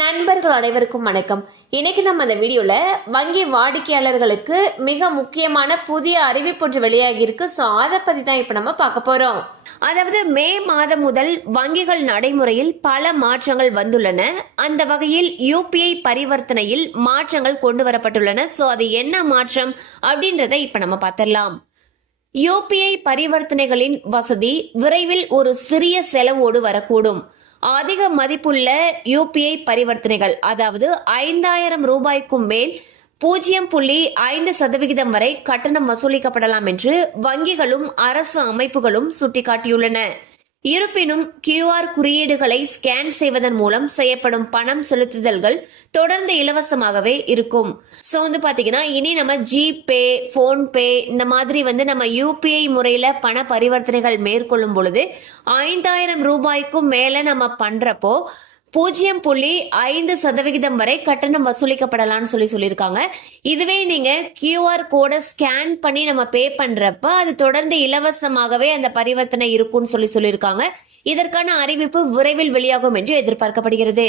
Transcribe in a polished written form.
நண்பர்கள் அனைவருக்கும் வணக்கம். இன்னைக்கு நம்ம அந்த வீடியோல வங்கி வாடிக்கையாளர்களுக்கு மிக முக்கியமான புதிய அறிவிப்பு ஒன்று வெளியாகி இருக்கு. ஸோ அதை பத்தி தான் இப்ப நம்ம பார்க்க போறோம். அதாவது மே மாதம் முதல் வங்கிகள் நடைமுறையில் பல மாற்றங்கள் வந்துள்ளன. அந்த வகையில் யூபிஐ பரிவர்த்தனையில் மாற்றங்கள் கொண்டு வரப்பட்டுள்ளன. ஸோ அது என்ன மாற்றம் அப்படின்றத இப்ப நம்ம பார்த்திடலாம். யூபிஐ பரிவர்த்தனைகளின் வசதி விரைவில் ஒரு சிறிய செலவோடு வரக்கூடும். அதிக மதிப்புள்ள யூபிஐ பரிவர்த்தனைகள், அதாவது 5,000 ரூபாய்க்கும் மேல் 0.5% வரை கட்டணம் வசூலிக்கப்படலாம் என்று வங்கிகளும் அரசு அமைப்புகளும் சுட்டிக்காட்டியுள்ளன. இருப்பினும் QR குறியீடுகளை ஸ்கேன் செய்வதன் மூலம் செய்யப்படும் பணம் செலுத்துதல்கள் தொடர்ந்து இலவசமாகவே இருக்கும். ஸோ பாத்தீங்கன்னா இனி நம்ம ஜிபே, போன்பே இந்த மாதிரி நம்ம யூபிஐ முறையில பண பரிவர்த்தனைகள் மேற்கொள்ளும் பொழுது 5,000 ரூபாய்க்கும் மேல நம்ம பண்றப்போ 0.5% வரை கட்டணம் வசூலிக்கப்படலாம்னு சொல்லியிருக்காங்க. இதுவே நீங்க QR கோடை ஸ்கேன் பண்ணி நம்ம பே பண்றப்ப அது தொடர்ந்து இலவசமாகவே அந்த பரிவர்த்தனை இருக்கும்னு சொல்லியிருக்காங்க. இதற்கான அறிவிப்பு விரைவில் வெளியாகும் என்று எதிர்பார்க்கப்படுகிறது.